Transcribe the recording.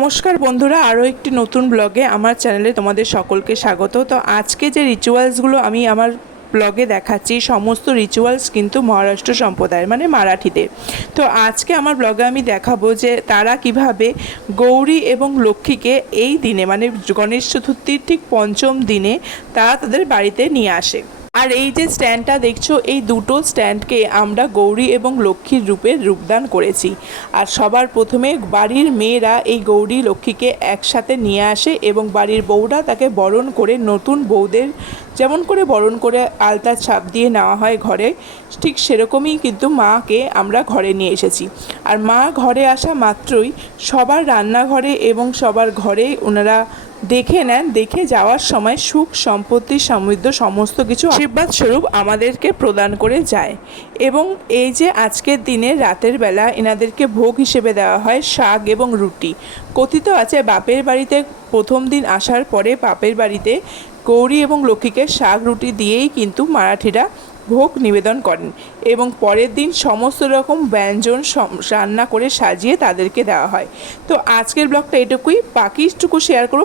নমস্কার বন্ধুরা, আরও একটি নতুন ব্লগে আমার চ্যানেলে তোমাদের সকলকে স্বাগত। তো আজকে যে রিচুয়ালসগুলো আমি আমার ব্লগে দেখাচ্ছি, সমস্ত রিচুয়ালস কিন্তু মহারাষ্ট্র সম্প্রদায়ের, মানে মারাঠিদের। তো আজকে আমার ব্লগে আমি দেখাবো যে তারা কিভাবে গৌরী এবং লক্ষ্মীকে এই দিনে, মানে গণেশ চতুর্থীর ঠিক পঞ্চম দিনে তারা তাদের বাড়িতে নিয়ে আসে। আর এই যে স্ট্যান্ডটা দেখছো, এই দুটো স্ট্যান্ডকে আমরা গৌরী এবং লক্ষ্মীর রূপে রূপদান করেছি। আর সবার প্রথমে বাড়ির মেয়েরা এই গৌরী লক্ষ্মীকে একসাথে নিয়ে আসে এবং বাড়ির বউরা তাকে বরণ করে, নতুন বউদের যেমন করে বরণ করে আলতা ছাপ দিয়ে নেওয়া হয় ঘরে, ঠিক সেরকমই কিন্তু মাকে আমরা ঘরে নিয়ে এসেছি। আর মা ঘরে আসা মাত্রই সবার রান্নাঘরে এবং সবার ঘরে ওনারা দেখে নেন, দেখে যাওয়ার সময় সুখ সম্পত্তি সমৃদ্ধ সমস্ত কিছু আশীর্বাদ স্বরূপ আমাদেরকে প্রদান করে যায়। এবং এই যে আজকের দিনে রাতের বেলা এনাদেরকে ভোগ হিসেবে দেওয়া হয় শাক এবং রুটি। কথিত আছে বাপের বাড়িতে প্রথম দিন আসার পরে বাপের বাড়িতে গৌরী এবং লক্ষ্মীকে শাক রুটি দিয়েই কিন্তু মারাঠিরা ভোগ নিবেদন করেন এবং পরের দিন সমস্ত রকম ব্যঞ্জন রান্না করে সাজিয়ে তাদেরকে দেওয়া হয়। তো আজকের ব্লগটা এটুকুই, বাকিটুকু শেয়ার করব